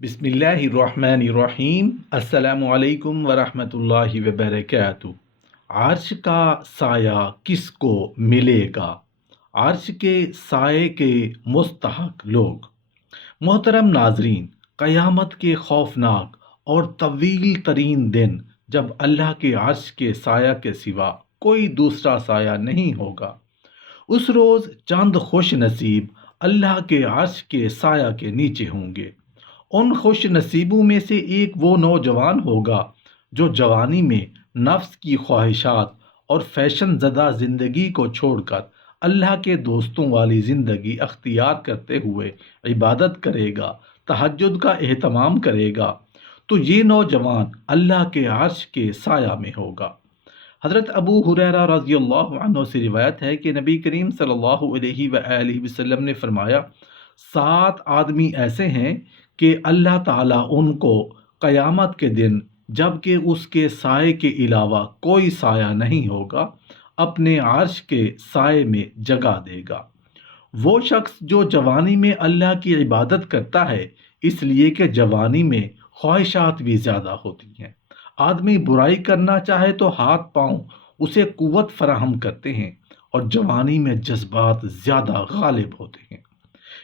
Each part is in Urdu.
بسم اللہ الرحمن الرحیم۔ السلام علیکم ورحمۃ اللہ وبرکاتہ۔ عرش کا سایہ کس کو ملے گا؟ عرش کے سائے کے مستحق لوگ۔ محترم ناظرین، قیامت کے خوفناک اور طویل ترین دن جب اللہ کے عرش کے سایہ کے سوا کوئی دوسرا سایہ نہیں ہوگا، اس روز چند خوش نصیب اللہ کے عرش کے سایہ کے نیچے ہوں گے۔ ان خوش نصیبوں میں سے ایک وہ نوجوان ہوگا جو جوانی میں نفس کی خواہشات اور فیشن زدہ زندگی کو چھوڑ کر اللہ کے دوستوں والی زندگی اختیار کرتے ہوئے عبادت کرے گا، تہجد کا اہتمام کرے گا، تو یہ نوجوان اللہ کے عرش کے سایہ میں ہوگا۔ حضرت ابو ہریرہ رضی اللہ عنہ سے روایت ہے کہ نبی کریم صلی اللہ علیہ وآلہ وسلم نے فرمایا، 7 آدمی ایسے ہیں کہ اللہ تعالیٰ ان کو قیامت کے دن جب کہ اس کے سائے کے علاوہ کوئی سایہ نہیں ہوگا، اپنے عرش کے سائے میں جگہ دے گا۔ وہ شخص جو جوانی میں اللہ کی عبادت کرتا ہے، اس لیے کہ جوانی میں خواہشات بھی زیادہ ہوتی ہیں۔ آدمی برائی کرنا چاہے تو ہاتھ پاؤں اسے قوت فراہم کرتے ہیں، اور جوانی میں جذبات زیادہ غالب ہوتے ہیں۔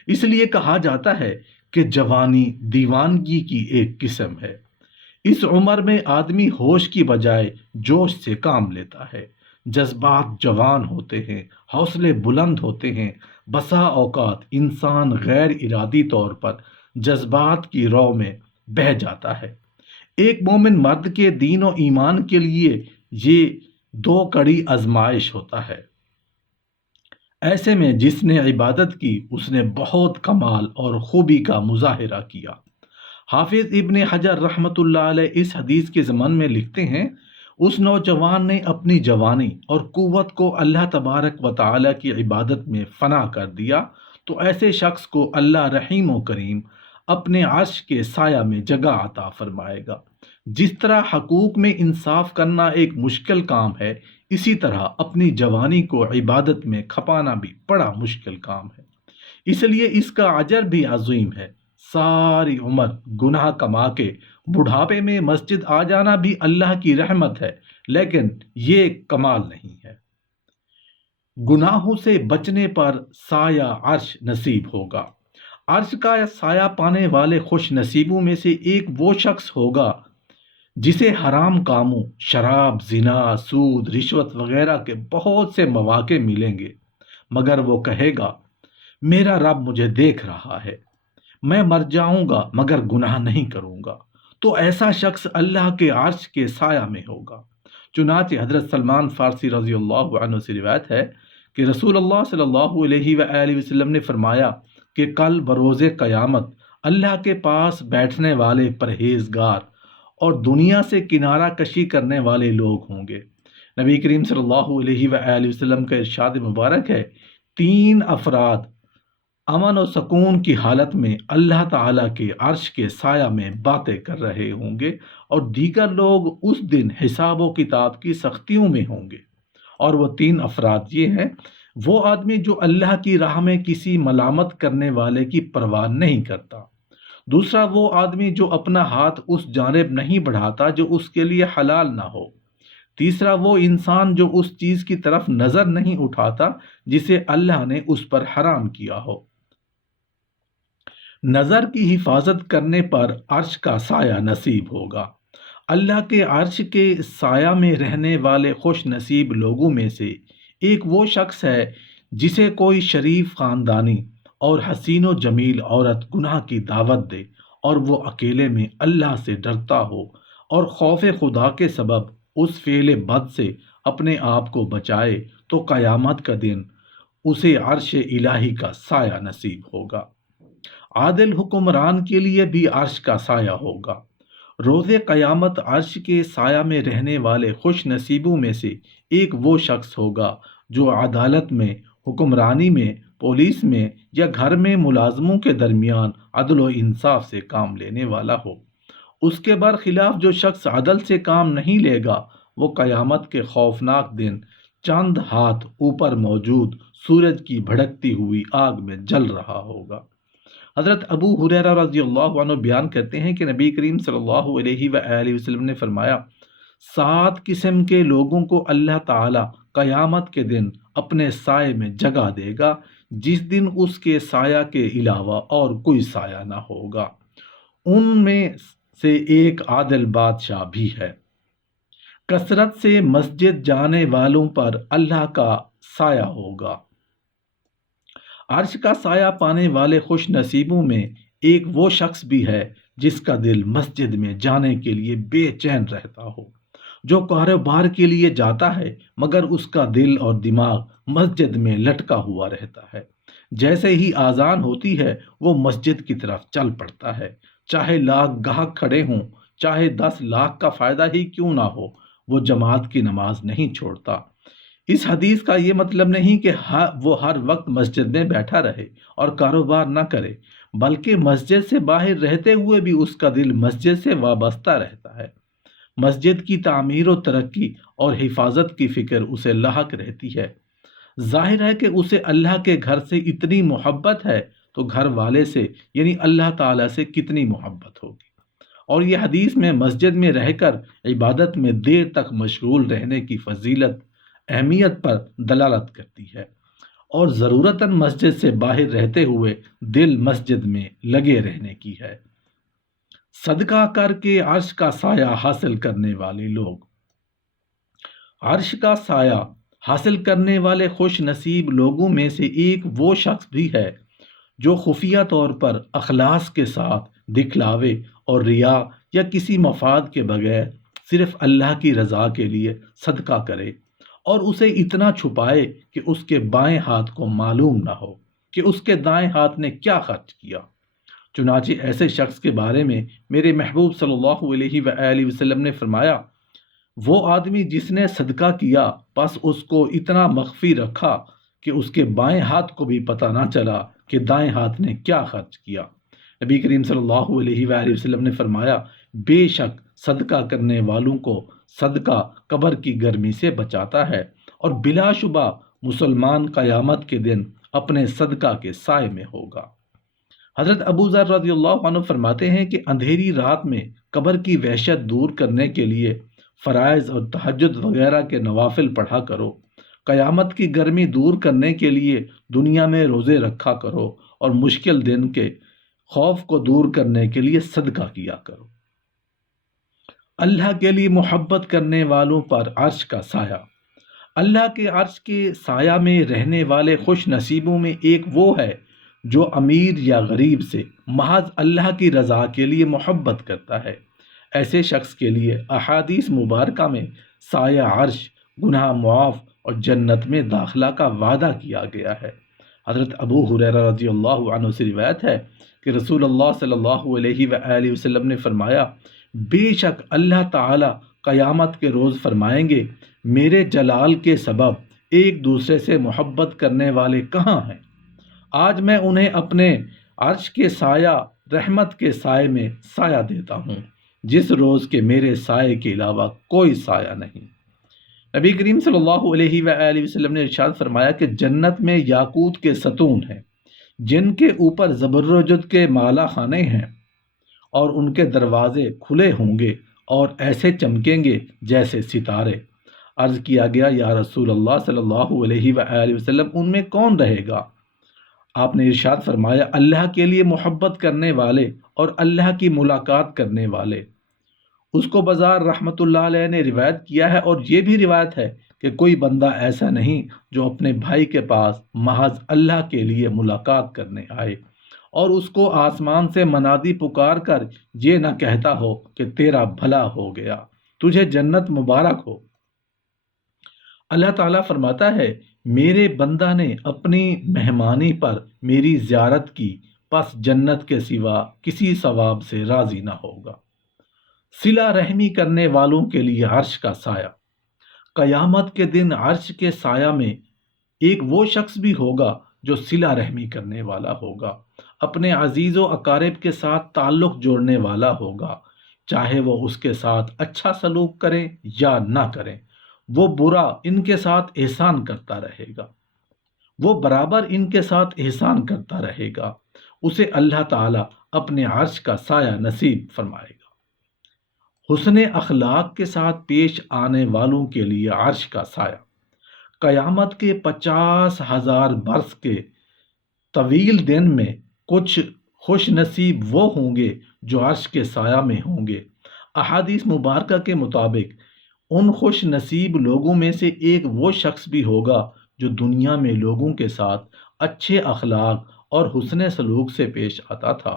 اس لیے کہا جاتا ہے کہ جوانی دیوانگی کی ایک قسم ہے۔ اس عمر میں آدمی ہوش کی بجائے جوش سے کام لیتا ہے، جذبات جوان ہوتے ہیں، حوصلے بلند ہوتے ہیں۔ بسا اوقات انسان غیر ارادی طور پر جذبات کی رو میں بہہ جاتا ہے۔ ایک مومن مرد کے دین و ایمان کے لیے یہ 2 کڑی آزمائش ہوتا ہے۔ ایسے میں جس نے عبادت کی اس نے بہت کمال اور خوبی کا مظاہرہ کیا۔ حافظ ابن حجر رحمۃ اللہ علیہ اس حدیث کے ضمن میں لکھتے ہیں، اس نوجوان نے اپنی جوانی اور قوت کو اللہ تبارک و تعالی کی عبادت میں فنا کر دیا، تو ایسے شخص کو اللہ رحیم و کریم اپنے عرش کے سایہ میں جگہ عطا فرمائے گا۔ جس طرح حقوق میں انصاف کرنا ایک مشکل کام ہے، اسی طرح اپنی جوانی کو عبادت میں کھپانا بھی بڑا مشکل کام ہے، اس لیے اس کا اجر بھی عظیم ہے۔ ساری عمر گناہ کما کے بڑھاپے میں مسجد آ جانا بھی اللہ کی رحمت ہے، لیکن یہ کمال نہیں ہے۔ گناہوں سے بچنے پر سایہ عرش نصیب ہوگا۔ عرش کا سایہ پانے والے خوش نصیبوں میں سے ایک وہ شخص ہوگا جسے حرام کاموں، شراب، زنا، سود، رشوت وغیرہ کے بہت سے مواقع ملیں گے، مگر وہ کہے گا، میرا رب مجھے دیکھ رہا ہے، میں مر جاؤں گا مگر گناہ نہیں کروں گا۔ تو ایسا شخص اللہ کے عرش کے سایہ میں ہوگا۔ چنانچہ حضرت سلمان فارسی رضی اللہ عنہ سے روایت ہے کہ رسول اللہ صلی اللہ علیہ وآلہ وسلم نے فرمایا کہ کل بروز قیامت اللہ کے پاس بیٹھنے والے پرہیزگار اور دنیا سے کنارہ کشی کرنے والے لوگ ہوں گے۔ نبی کریم صلی اللہ علیہ وآلہ وسلم کا ارشاد مبارک ہے، 3 افراد امن و سکون کی حالت میں اللہ تعالیٰ کے عرش کے سایہ میں باتیں کر رہے ہوں گے، اور دیگر لوگ اس دن حساب و کتاب کی سختیوں میں ہوں گے۔ اور وہ 3 افراد یہ ہیں، وہ آدمی جو اللہ کی راہ میں کسی ملامت کرنے والے کی پرواہ نہیں کرتا۔ دوسرا وہ آدمی جو اپنا ہاتھ اس جانب نہیں بڑھاتا جو اس کے لیے حلال نہ ہو۔ تیسرا وہ انسان جو اس چیز کی طرف نظر نہیں اٹھاتا جسے اللہ نے اس پر حرام کیا ہو۔ نظر کی حفاظت کرنے پر عرش کا سایہ نصیب ہوگا۔ اللہ کے عرش کے سایہ میں رہنے والے خوش نصیب لوگوں میں سے ایک وہ شخص ہے جسے کوئی شریف خاندانی اور حسین و جمیل عورت گناہ کی دعوت دے، اور وہ اکیلے میں اللہ سے ڈرتا ہو اور خوف خدا کے سبب اس فعل بد سے اپنے آپ کو بچائے، تو قیامت کا دن اسے عرش الہی کا سایہ نصیب ہوگا۔ عادل حکمران کے لیے بھی عرش کا سایہ ہوگا۔ روز قیامت عرش کے سایہ میں رہنے والے خوش نصیبوں میں سے ایک وہ شخص ہوگا جو عدالت میں، حکمرانی میں، پولیس میں یا گھر میں ملازموں کے درمیان عدل و انصاف سے کام لینے والا ہو۔ اس کے برخلاف جو شخص عدل سے کام نہیں لے گا، وہ قیامت کے خوفناک دن چند ہاتھ اوپر موجود سورج کی بھڑکتی ہوئی آگ میں جل رہا ہوگا۔ حضرت ابو ہریرہ رضی اللہ عنہ بیان کرتے ہیں کہ نبی کریم صلی اللہ علیہ وآلہ وسلم نے فرمایا 7 قسم کے لوگوں کو اللہ تعالی قیامت کے دن اپنے سائے میں جگہ دے گا جس دن اس کے سایہ کے علاوہ اور کوئی سایہ نہ ہوگا۔ ان میں سے ایک عادل بادشاہ بھی ہے۔ کثرت سے مسجد جانے والوں پر اللہ کا سایہ ہوگا۔ عرش کا سایہ پانے والے خوش نصیبوں میں ایک وہ شخص بھی ہے جس کا دل مسجد میں جانے کے لیے بے چین رہتا ہو، جو کاروبار کے لیے جاتا ہے مگر اس کا دل اور دماغ مسجد میں لٹکا ہوا رہتا ہے۔ جیسے ہی اذان ہوتی ہے وہ مسجد کی طرف چل پڑتا ہے، چاہے لاکھ گاہک کھڑے ہوں، چاہے 10 لاکھ کا فائدہ ہی کیوں نہ ہو، وہ جماعت کی نماز نہیں چھوڑتا۔ اس حدیث کا یہ مطلب نہیں کہ وہ ہر وقت مسجد میں بیٹھا رہے اور کاروبار نہ کرے، بلکہ مسجد سے باہر رہتے ہوئے بھی اس کا دل مسجد سے وابستہ رہتا ہے۔ مسجد کی تعمیر و ترقی اور حفاظت کی فکر اسے لاحق رہتی ہے۔ ظاہر ہے کہ اسے اللہ کے گھر سے اتنی محبت ہے تو گھر والے سے یعنی اللہ تعالیٰ سے کتنی محبت ہوگی۔ اور یہ حدیث میں مسجد میں رہ کر عبادت میں دیر تک مشغول رہنے کی فضیلت اہمیت پر دلالت کرتی ہے، اور ضرورتاً مسجد سے باہر رہتے ہوئے دل مسجد میں لگے رہنے کی ہے۔ صدقہ کر کے عرش کا سایہ حاصل کرنے والے لوگ۔ عرش کا سایہ حاصل کرنے والے خوش نصیب لوگوں میں سے ایک وہ شخص بھی ہے جو خفیہ طور پر اخلاص کے ساتھ دکھلاوے اور ریا یا کسی مفاد کے بغیر صرف اللہ کی رضا کے لیے صدقہ کرے، اور اسے اتنا چھپائے کہ اس کے بائیں ہاتھ کو معلوم نہ ہو کہ اس کے دائیں ہاتھ نے کیا خرچ کیا۔ چنانچہ ایسے شخص کے بارے میں میرے محبوب صلی اللہ علیہ وآلہ وسلم نے فرمایا، وہ آدمی جس نے صدقہ کیا بس اس کو اتنا مخفی رکھا کہ اس کے بائیں ہاتھ کو بھی پتہ نہ چلا کہ دائیں ہاتھ نے کیا خرچ کیا۔ نبی کریم صلی اللہ علیہ وآلہ وسلم نے فرمایا، بے شک صدقہ کرنے والوں کو صدقہ قبر کی گرمی سے بچاتا ہے، اور بلا شبہ مسلمان قیامت کے دن اپنے صدقہ کے سائے میں ہوگا۔ حضرت ابو ذر رضی اللہ عنہ فرماتے ہیں کہ اندھیری رات میں قبر کی وحشت دور کرنے کے لیے فرائض اور تہجد وغیرہ کے نوافل پڑھا کرو، قیامت کی گرمی دور کرنے کے لیے دنیا میں روزے رکھا کرو، اور مشکل دن کے خوف کو دور کرنے کے لیے صدقہ کیا کرو۔ اللہ کے لیے محبت کرنے والوں پر عرش کا سایہ۔ اللہ کے عرش کے سایہ میں رہنے والے خوش نصیبوں میں ایک وہ ہے جو امیر یا غریب سے محض اللہ کی رضا کے لیے محبت کرتا ہے۔ ایسے شخص کے لیے احادیث مبارکہ میں سایہ عرش، گناہ معاف اور جنت میں داخلہ کا وعدہ کیا گیا ہے۔ حضرت ابو ہریرہ رضی اللہ عنہ سے روایت ہے کہ رسول اللہ صلی اللہ علیہ وآلہ وسلم نے فرمایا، بے شک اللہ تعالی قیامت کے روز فرمائیں گے، میرے جلال کے سبب ایک دوسرے سے محبت کرنے والے کہاں ہیں؟ آج میں انہیں اپنے عرش کے سایہ رحمت کے سائے میں سایہ دیتا ہوں، جس روز کے میرے سائے کے علاوہ کوئی سایہ نہیں۔ نبی کریم صلی اللہ علیہ وآلہ وسلم نے ارشاد فرمایا کہ جنت میں یاقوت کے ستون ہیں جن کے اوپر زبرجد کے مالا خانے ہیں، اور ان کے دروازے کھلے ہوں گے اور ایسے چمکیں گے جیسے ستارے۔ عرض کیا گیا، یا رسول اللہ صلی اللہ علیہ وآلہ وسلم ان میں کون رہے گا؟ آپ نے ارشاد فرمایا، اللہ کے لیے محبت کرنے والے اور اللہ کی ملاقات کرنے والے۔ اس کو بازار رحمۃ اللہ علیہ نے روایت کیا ہے، اور یہ بھی روایت ہے کہ کوئی بندہ ایسا نہیں جو اپنے بھائی کے پاس محض اللہ کے لیے ملاقات کرنے آئے اور اس کو آسمان سے منادی پکار کر یہ نہ کہتا ہو کہ تیرا بھلا ہو گیا، تجھے جنت مبارک ہو۔ اللہ تعالیٰ فرماتا ہے، میرے بندہ نے اپنی مہمانی پر میری زیارت کی، پس جنت کے سوا کسی ثواب سے راضی نہ ہوگا۔ صلہ رحمی کرنے والوں کے لیے عرش کا سایہ۔ قیامت کے دن عرش کے سایہ میں ایک وہ شخص بھی ہوگا جو صلہ رحمی کرنے والا ہوگا، اپنے عزیز و اقارب کے ساتھ تعلق جوڑنے والا ہوگا، چاہے وہ اس کے ساتھ اچھا سلوک کریں یا نہ کریں، وہ برا ان کے ساتھ احسان کرتا رہے گا، وہ برابر ان کے ساتھ احسان کرتا رہے گا، اسے اللہ تعالیٰ اپنے عرش کا سایہ نصیب فرمائے گا۔ حسن اخلاق کے ساتھ پیش آنے والوں کے لیے عرش کا سایہ قیامت کے 50,000 برس کے طویل دن میں کچھ خوش نصیب وہ ہوں گے جو عرش کے سایہ میں ہوں گے۔ احادیث مبارکہ کے مطابق ان خوش نصیب لوگوں میں سے ایک وہ شخص بھی ہوگا جو دنیا میں لوگوں کے ساتھ اچھے اخلاق اور حسن سلوک سے پیش آتا تھا۔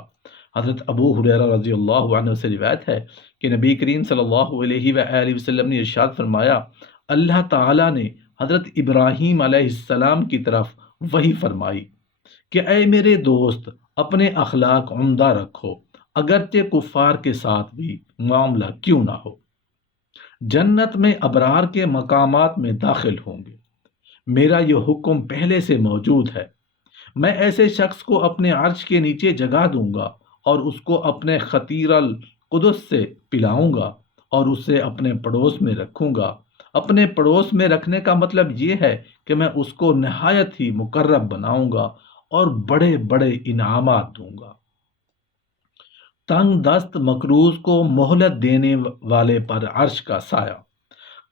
حضرت ابو ہریرہ رضی اللہ عنہ سے روایت ہے کہ نبی کریم صلی اللہ علیہ وآلہ وسلم نے ارشاد فرمایا، اللہ تعالیٰ نے حضرت ابراہیم علیہ السلام کی طرف وحی فرمائی کہ اے میرے دوست، اپنے اخلاق عمدہ رکھو، اگرچہ کفار کے ساتھ بھی معاملہ کیوں نہ ہو۔ جنت میں ابرار کے مقامات میں داخل ہوں گے۔ میرا یہ حکم پہلے سے موجود ہے۔ میں ایسے شخص کو اپنے عرش کے نیچے جگہ دوں گا اور اس کو اپنے خطیر القدس سے پلاؤں گا اور اسے اپنے پڑوس میں رکھوں گا۔ اپنے پڑوس میں رکھنے کا مطلب یہ ہے کہ میں اس کو نہایت ہی مقرب بناؤں گا اور بڑے بڑے انعامات دوں گا۔ تنگ دست مقروض کو مہلت دینے والے پر عرش کا سایہ۔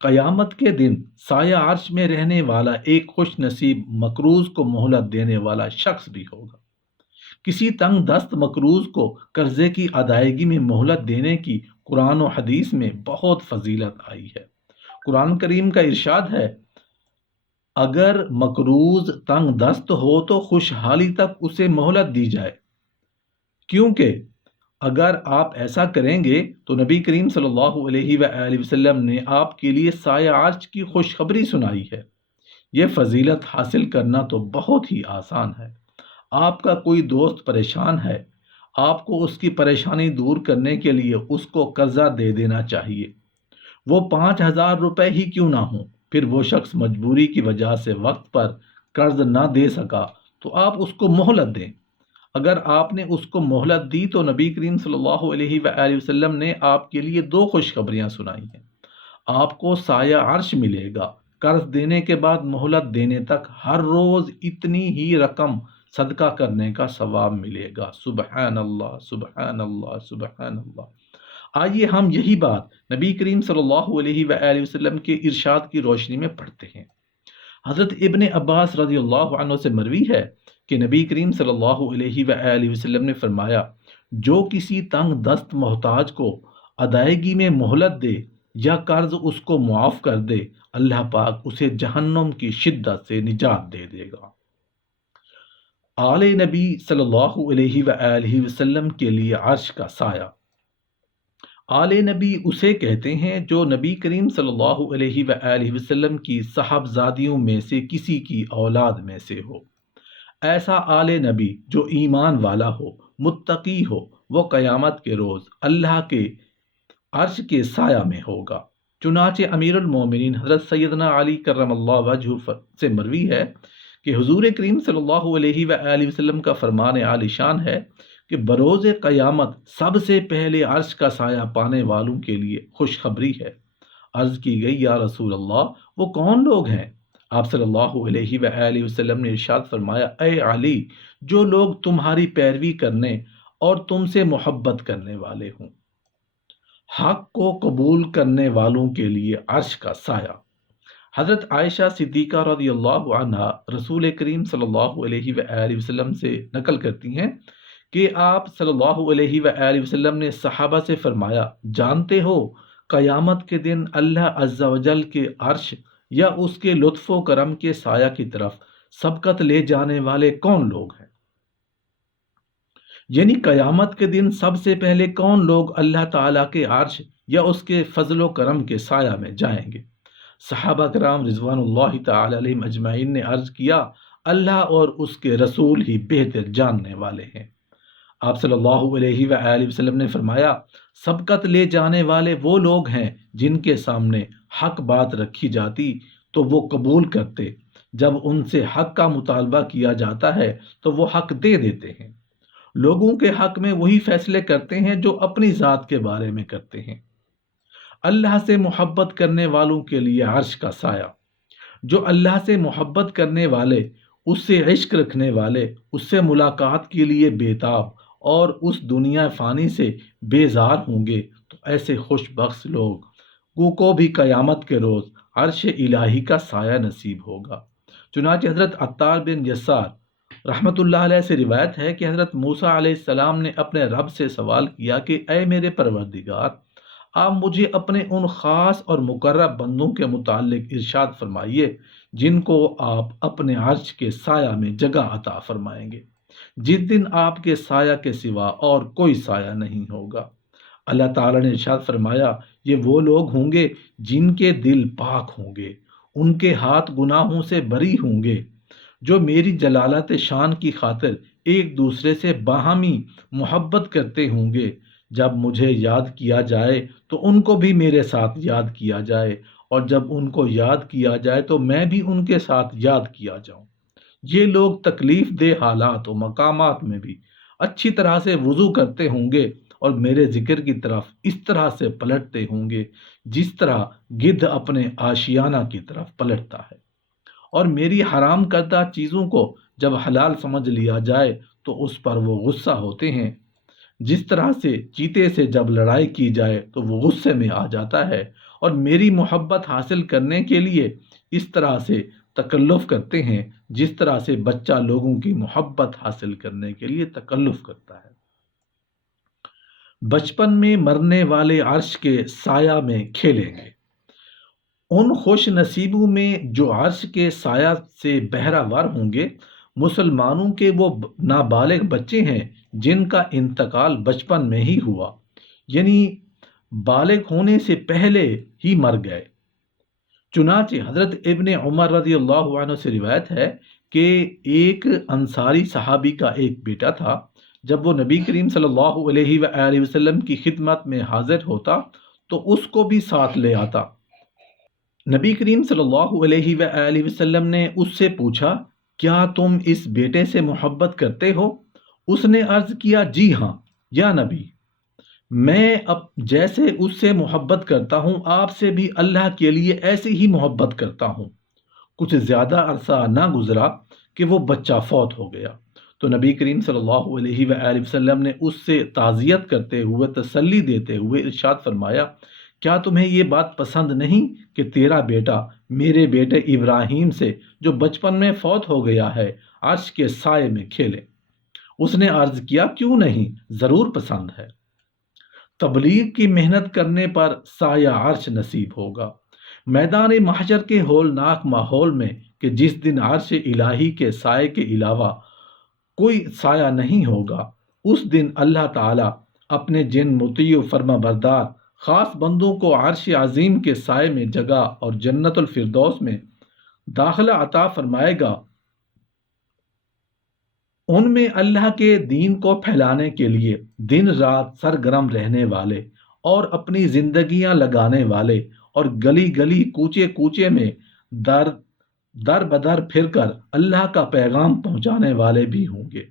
قیامت کے دن سایہ عرش میں رہنے والا ایک خوش نصیب مقروض کو مہلت دینے والا شخص بھی ہوگا۔ کسی تنگ دست مقروض کو قرضے کی ادائیگی میں مہلت دینے کی قرآن و حدیث میں بہت فضیلت آئی ہے۔ قرآن کریم کا ارشاد ہے، اگر مقروض تنگ دست ہو تو خوشحالی تک اسے مہلت دی جائے، کیونکہ اگر آپ ایسا کریں گے تو نبی کریم صلی اللہ علیہ وآلہ وسلم نے آپ کے لیے سایہ عرش کی خوشخبری سنائی ہے۔ یہ فضیلت حاصل کرنا تو بہت ہی آسان ہے۔ آپ کا کوئی دوست پریشان ہے، آپ کو اس کی پریشانی دور کرنے کے لیے اس کو قرضہ دے دینا چاہیے، وہ 5,000 روپے ہی کیوں نہ ہوں۔ پھر وہ شخص مجبوری کی وجہ سے وقت پر قرض نہ دے سکا تو آپ اس کو مہلت دیں۔ اگر آپ نے اس کو مہلت دی تو نبی کریم صلی اللہ علیہ وآلہ وسلم نے آپ کے لیے 2 خوشخبریاں سنائی ہیں۔ آپ کو سایہ عرش ملے گا، قرض دینے کے بعد مہلت دینے تک ہر روز اتنی ہی رقم صدقہ کرنے کا ثواب ملے گا۔ سبحان اللہ، سبحان اللہ، سبحان اللہ۔ آئیے ہم یہی بات نبی کریم صلی اللہ علیہ وآلہ وسلم کے ارشاد کی روشنی میں پڑھتے ہیں۔ حضرت ابن عباس رضی اللہ عنہ سے مروی ہے کہ نبی کریم صلی اللہ علیہ وآلہ وسلم نے فرمایا، جو کسی تنگ دست محتاج کو ادائیگی میں مہلت دے یا قرض اس کو معاف کر دے، اللہ پاک اسے جہنم کی شدت سے نجات دے دے گا۔ آل نبی صلی اللہ علیہ وآلہ وسلم کے لیے عرش کا سایہ۔ آل نبی اسے کہتے ہیں جو نبی کریم صلی اللہ علیہ وآلہ وسلم کی صاحبزادیوں میں سے کسی کی اولاد میں سے ہو۔ ایسا آل نبی جو ایمان والا ہو، متقی ہو، وہ قیامت کے روز اللہ کے عرش کے سایہ میں ہوگا۔ چنانچہ امیر المومنین حضرت سیدنا علی کرم اللہ وجہہ سے مروی ہے کہ حضور کریم صلی اللہ علیہ وآلہ وسلم کا فرمان عالی شان ہے کہ بروز قیامت سب سے پہلے عرش کا سایہ پانے والوں کے لیے خوشخبری ہے۔ عرض کی گئی، یا رسول اللہ، وہ کون لوگ ہیں؟ آپ صلی اللہ علیہ وآلہ وسلم نے ارشاد فرمایا، اے علی، جو لوگ تمہاری پیروی کرنے اور تم سے محبت کرنے والے ہوں۔ حق کو قبول کرنے والوں کے لیے عرش کا سایہ۔ حضرت عائشہ صدیقہ رضی اللہ عنہا رسول کریم صلی اللہ علیہ وآلہ وسلم سے نقل کرتی ہیں کہ آپ صلی اللہ علیہ وآلہ وسلم نے صحابہ سے فرمایا، جانتے ہو قیامت کے دن اللہ عز و جل کے عرش یا اس کے لطف و کرم کے سایہ کی طرف سبقت لے جانے والے کون لوگ ہیں؟ یعنی قیامت کے دن سب سے پہلے کون لوگ اللہ تعالیٰ کے عرش یا اس کے فضل و کرم کے سایہ میں جائیں گے؟ صحابہ کرام رضوان اللہ تعالی علیہم اجمعین نے عرض کیا، اللہ اور اس کے رسول ہی بہتر جاننے والے ہیں۔ آپ صلی اللہ علیہ وآلہ وسلم نے فرمایا، سبقت لے جانے والے وہ لوگ ہیں جن کے سامنے حق بات رکھی جاتی تو وہ قبول کرتے، جب ان سے حق کا مطالبہ کیا جاتا ہے تو وہ حق دے دیتے ہیں۔ لوگوں کے حق میں وہی فیصلے کرتے ہیں جو اپنی ذات کے بارے میں کرتے ہیں۔ اللہ سے محبت کرنے والوں کے لیے عرش کا سایہ۔ جو اللہ سے محبت کرنے والے اس سے عشق رکھنے والے، اس سے ملاقات کے لیے بیتاب اور اس دنیا فانی سے بیزار ہوں گے، تو ایسے خوش بخت لوگ کو بھی قیامت کے روز عرش الہی کا سایہ نصیب ہوگا۔ چنانچہ حضرت عطار بن یسار رحمۃ اللہ علیہ سے روایت ہے کہ حضرت موسیٰ علیہ السلام نے اپنے رب سے سوال کیا کہ اے میرے پروردگار، آپ مجھے اپنے ان خاص اور مقرب بندوں کے متعلق ارشاد فرمائیے جن کو آپ اپنے عرش کے سایہ میں جگہ عطا فرمائیں گے، جس دن آپ کے سایہ کے سوا اور کوئی سایہ نہیں ہوگا۔ اللہ تعالیٰ نے ارشاد فرمایا، یہ وہ لوگ ہوں گے جن کے دل پاک ہوں گے، ان کے ہاتھ گناہوں سے بری ہوں گے، جو میری جلالت شان کی خاطر ایک دوسرے سے باہمی محبت کرتے ہوں گے۔ جب مجھے یاد کیا جائے تو ان کو بھی میرے ساتھ یاد کیا جائے، اور جب ان کو یاد کیا جائے تو میں بھی ان کے ساتھ یاد کیا جاؤں۔ یہ لوگ تکلیف دہ حالات و مقامات میں بھی اچھی طرح سے وضو کرتے ہوں گے اور میرے ذکر کی طرف اس طرح سے پلٹتے ہوں گے جس طرح گدھ اپنے آشیانہ کی طرف پلٹتا ہے، اور میری حرام کردہ چیزوں کو جب حلال سمجھ لیا جائے تو اس پر وہ غصہ ہوتے ہیں، جس طرح سے چیتے سے جب لڑائی کی جائے تو وہ غصے میں آ جاتا ہے، اور میری محبت حاصل کرنے کے لیے اس طرح سے تکلف کرتے ہیں جس طرح سے بچہ لوگوں کی محبت حاصل کرنے کے لیے تکلف کرتا ہے۔ بچپن میں مرنے والے عرش کے سایہ میں کھیلیں گے۔ ان خوش نصیبوں میں جو عرش کے سایہ سے بہرہ ور ہوں گے، مسلمانوں کے وہ نابالغ بچے ہیں جن کا انتقال بچپن میں ہی ہوا، یعنی بالغ ہونے سے پہلے ہی مر گئے۔ چنانچہ حضرت ابن عمر رضی اللہ عنہ سے روایت ہے کہ ایک انصاری صحابی کا ایک بیٹا تھا، جب وہ نبی کریم صلی اللہ علیہ وآلہ وسلم کی خدمت میں حاضر ہوتا تو اس کو بھی ساتھ لے آتا۔ نبی کریم صلی اللہ علیہ وآلہ وسلم نے اس سے پوچھا، کیا تم اس بیٹے سے محبت کرتے ہو؟ اس نے عرض کیا، جی ہاں یا نبی، میں اب جیسے اس سے محبت کرتا ہوں آپ سے بھی اللہ کے لیے ایسے ہی محبت کرتا ہوں۔ کچھ زیادہ عرصہ نہ گزرا کہ وہ بچہ فوت ہو گیا، تو نبی کریم صلی اللہ علیہ وآلہ وسلم نے اس سے تعزیت کرتے ہوئے، تسلی دیتے ہوئے ارشاد فرمایا، کیا تمہیں یہ بات پسند نہیں کہ تیرا بیٹا میرے بیٹے ابراہیم سے جو بچپن میں فوت ہو گیا ہے عرش کے سائے میں کھیلے؟ اس نے عرض کیا، کیوں نہیں، ضرور پسند ہے۔ تبلیغ کی محنت کرنے پر سایہ عرش نصیب ہوگا۔ میدان محشر کے ہولناک ماحول میں کہ جس دن عرش الہی کے سائے کے علاوہ کوئی سایہ نہیں ہوگا، اس دن اللہ تعالیٰ اپنے جن مطیع و فرما بردار خاص بندوں کو عرش عظیم کے سائے میں جگہ اور جنت الفردوس میں داخلہ عطا فرمائے گا۔ ان میں اللہ کے دین کو پھیلانے کے لیے دن رات سرگرم رہنے والے اور اپنی زندگیاں لگانے والے اور گلی گلی کوچے کوچے میں در بدر پھر کر اللہ کا پیغام پہنچانے والے بھی ہوں گے۔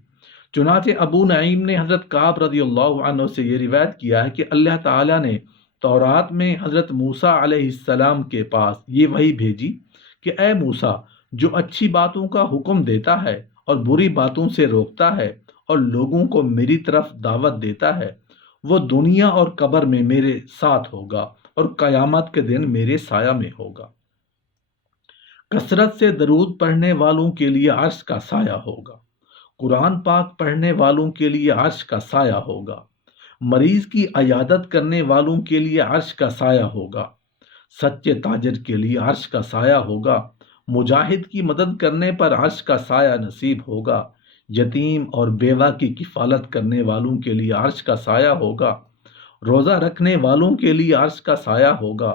چنانچہ ابو نعیم نے حضرت کعب رضی اللہ عنہ سے یہ روایت کیا ہے کہ اللہ تعالیٰ نے تورات میں حضرت موسیٰ علیہ السلام کے پاس یہ وحی بھیجی کہ اے موسیٰ، جو اچھی باتوں کا حکم دیتا ہے اور بری باتوں سے روکتا ہے اور لوگوں کو میری طرف دعوت دیتا ہے، وہ دنیا اور قبر میں میرے ساتھ ہوگا اور قیامت کے دن میرے سایہ میں ہوگا۔ کثرت سے درود پڑھنے والوں کے لیے عرش کا سایہ ہوگا۔ قرآن پاک پڑھنے والوں کے لیے عرش کا سایہ ہوگا۔ مریض کی عیادت کرنے والوں کے لیے عرش کا سایہ ہوگا۔ سچے تاجر کے لیے عرش کا سایہ ہوگا۔ مجاہد کی مدد کرنے پر عرش کا سایہ نصیب ہوگا۔ یتیم اور بیوہ کی کفالت کرنے والوں کے لیے عرش کا سایہ ہوگا۔ روزہ رکھنے والوں کے لیے عرش کا سایہ ہوگا۔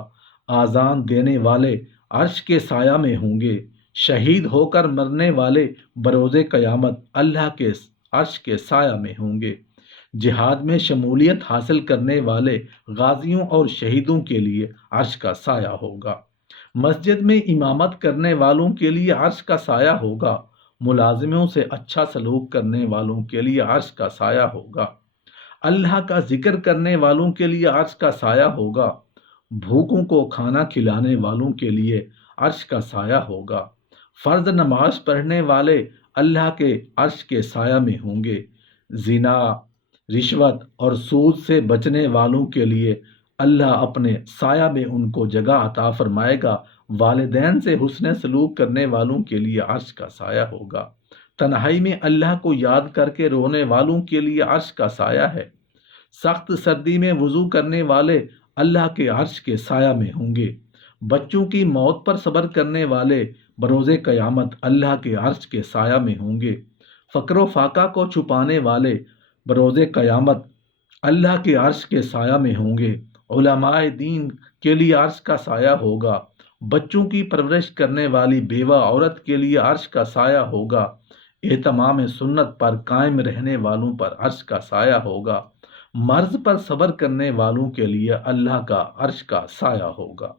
آذان دینے والے عرش کے سایہ میں ہوں گے۔ شہید ہو کر مرنے والے بروز قیامت اللہ کے عرش کے سایہ میں ہوں گے۔ جہاد میں شمولیت حاصل کرنے والے غازیوں اور شہیدوں کے لیے عرش کا سایہ ہوگا۔ مسجد میں امامت کرنے والوں کے لیے عرش کا سایہ ہوگا۔ ملازموں سے اچھا سلوک کرنے والوں کے لیے عرش کا سایہ ہوگا۔ اللہ کا ذکر کرنے والوں کے لیے عرش کا سایہ ہوگا۔ بھوکوں کو کھانا کھلانے والوں کے لیے عرش کا سایہ ہوگا۔ فرض نماز پڑھنے والے اللہ کے عرش کے سایہ میں ہوں گے۔ زنا، رشوت اور سود سے بچنے والوں کے لیے اللہ اپنے سایہ میں ان کو جگہ عطا فرمائے گا۔ والدین سے حسن سلوک کرنے والوں کے لیے عرش کا سایہ ہوگا۔ تنہائی میں اللہ کو یاد کر کے رونے والوں کے لیے عرش کا سایہ ہے۔ سخت سردی میں وضو کرنے والے اللہ کے عرش کے سایہ میں ہوں گے۔ بچوں کی موت پر صبر کرنے والے بروز قیامت اللہ کے عرش کے سایہ میں ہوں گے۔ فقر و فاقہ کو چھپانے والے بروز قیامت اللہ کے عرش کے سایہ میں ہوں گے۔ علماء دین کے لیے عرش کا سایہ ہوگا۔ بچوں کی پرورش کرنے والی بیوہ عورت کے لیے عرش کا سایہ ہوگا۔ اہتمام سنت پر قائم رہنے والوں پر عرش کا سایہ ہوگا۔ مرض پر صبر کرنے والوں کے لیے اللہ کا عرش کا سایہ ہوگا۔